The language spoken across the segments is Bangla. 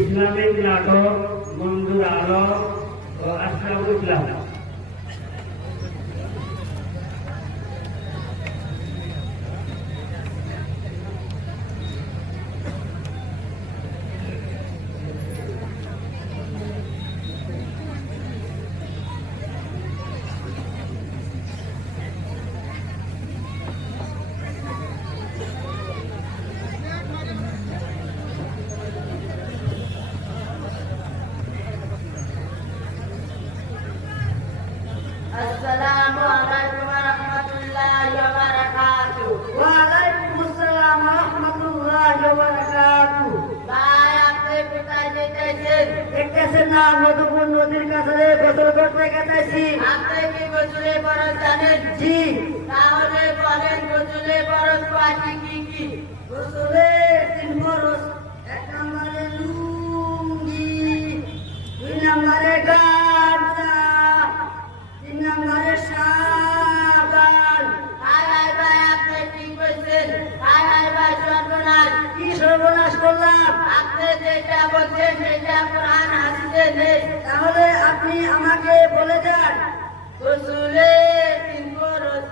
ইসলামিক নাটক মঞ্জুর আলম ও আশরাফুল ইসলাম। দেখতেছেন না মধুপুর নদীর কাছে গোসল করতে গেছি। আপনি কি গোসলে ফরজ জানেন? জি। তাহলে বলেন গোসলে ফরজ কয়টি কি কি? গোসলে 3 ফরজ। 1 নম্বরে লুঙ্গি, 2 নম্বরে গামছা, 3 নম্বরে সাবান। হায় হায় ভাই আপনি ঠিক বলছেন। হায় হায় ভাই সর্বনাশ। কি সর্বনাশ করলাম? আপনি যেটা বলছেন সেটা কোরআন হাদিসে নেই। তাহলে আপনি আমাকে বলে যান। গোসলে 3 ফরজ।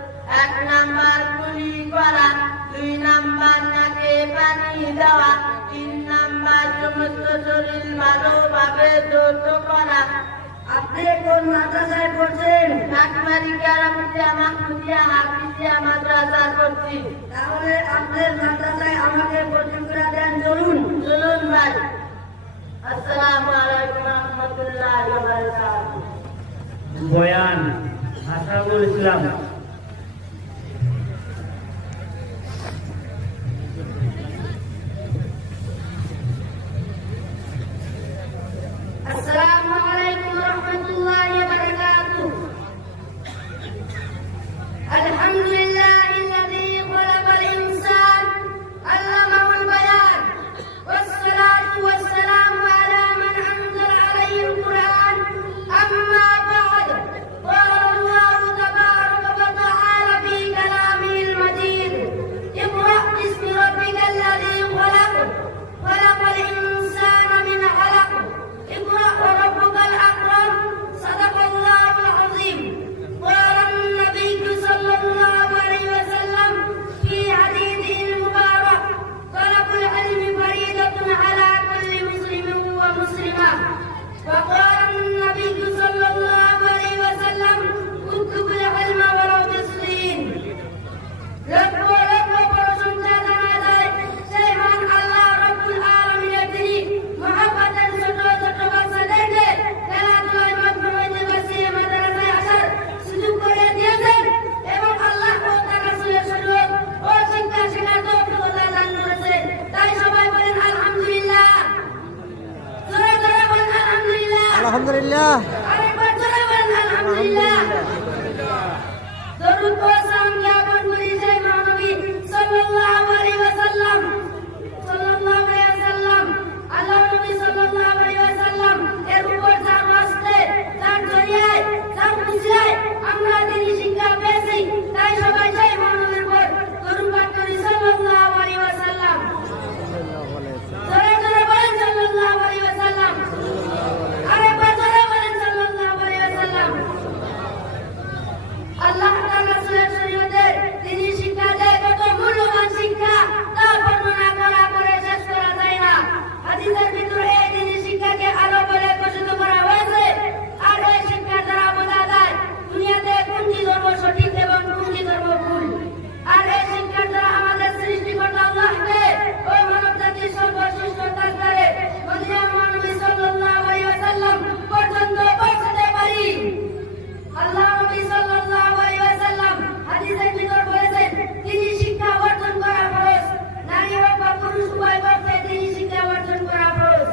1 নাম্বার কুলি করা, 2 নাম্বার নাকে পানি দেওয়া, 3 নাম্বার সমস্ত শরীর ভালোভাবে ধৌত করা। আপনি কোন মাদ্রাসায় পড়ছেন? কাকমারি কারামুদ্দিয়া মাহমুদিয়া হাফিজিয়া মাদ্রাসা করছি। তাহলে আপনার মাদ্রাসায় আমাকে ভর্তি করে দেন, চলুন। চলুন ভাই। আসসালামু আলাইকুম রহমতুল্লাহি ওয়া বারাকাতুহু। বয়ান হাসানুল ইসলাম। السلام عليكم ورحمة الله وبركاته. الحمد لله الذي خلق الإنسان علمه البيان، والصلاة والسلام على من أنزل عليه القرآن. أما بعد، قال الله تبارك وتعالى في كلامه المجيد: اقرأ باسم ربك الذي خلق، خلق الإنسان من علق، اقرأ وربك الأكرم. صدق الله العظيم. قال النبي صلى الله عليه وسلم في حديثه المبارك: طلب العلم فريضة على كل مسلم ومسلمة. وقال النبي صلى الله عليه وسلم: اكتب العلم ولو بالصين. লক্ষ লক্ষ প্রশংসা জানা যায় সেই মহান আল্লাহ রব্বুল আলামিনের, তিনি মহব্বতের ছোট ছোট বাচ্চাদেরকে খেলাধুলার মাধ্যমে বাঁচিয়ে মাদ্রাসায় আসার সুযোগ করে দিয়েছেন এবং আল্লাহ ও তার রাসূলের শরীয়ত ও শিক্ষা শেখার তৌফিক দান করেছেন। তাই সবাই বলেন আলহামদুলিল্লাহ। জোরে জোরে বলেন আলহামদুলিল্লাহ। আলহামদুলিল্লাহ। আরেকবার জোরে বলেন আলহামদুলিল্লাহ। দরুদ ও সালাম জ্ঞাপন করি সেই মহানবী সাল্লাল্লাহু আলাইহি ওয়াসাল্লাম, সাল্লাল্লাহু আলাইহি ওয়াসাল্লাম, আল্লাহর নবী সাল্লাল্লাহু আলাইহি ওয়াসাল্লাম এর উপর যার ওয়াস্তে, যার জরিয়ায়, যার উসিলায় আমরা দিনী শিক্ষা পেয়েছি। তাই সবাই সেই মহানবীর উপর দরুদ পাঠ করি সাল্লাল্লাহু আলাইহি ওয়াসাল্লাম। জোরে জোরে বলেন সাল্লাল্লাহু আলাইহি ওয়াসাল্লাম। আরেকবার জোরে বলেন সাল্লাল্লাহু আলাইহি ওয়াসাল্লাম। আল্লাহ তাআলা রাসূলের শরীয়তের তিনি শিক্ষা দেয় কত মূল্যবান শিক্ষা, তা বর্ণনা করা করে শেষ করা যায় না। হাদিসের ভিতরে এই তিনি শিক্ষাকে আলো বলে ঘোষিত করা হয়েছে। আর এই শিক্ষার দ্বারা বোঝা যায় দুনিয়াতে কোনটি ধর্ম সঠিক এবং কোনটি ধর্ম ভুল। আর এই শিক্ষার দ্বারা আমাদের সৃষ্টিকর্তা আল্লাহকে ও মানব জাতির সর্বশ্রেষ্ঠ তাজদারে মদিনা মহানবী সাল্লাল্লাহু আলাইহি ওয়াসাল্লাম পর্যন্ত পৌঁছাতে পারি। আল্লাহ নবী সাল্লাল্লাহু আলাইহি ওয়াসাল্লাম হাদিসের ভিতর বলেছেন তিনি শিক্ষা অর্জন করা ফরজ। নারী হোক বা পুরুষ উভয় পক্ষে তিনি শিক্ষা অর্জন করা ফরজ।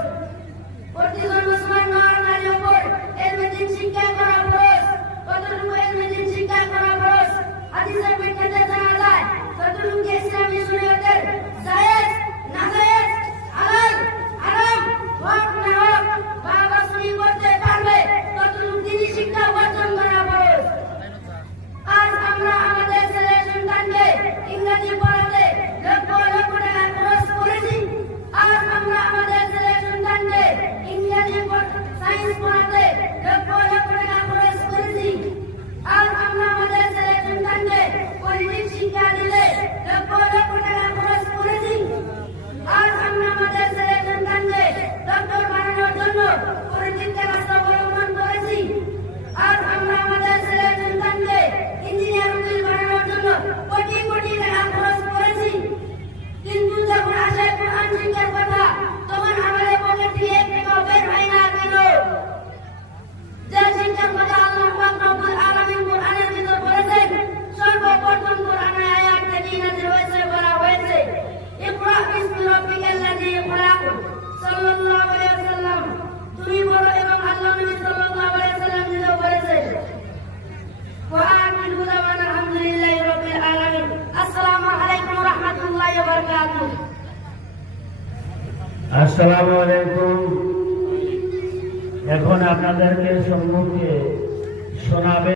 আসসালামু আলাইকুম। এখন আপনাদেরকে সম্মুখে শোনাবে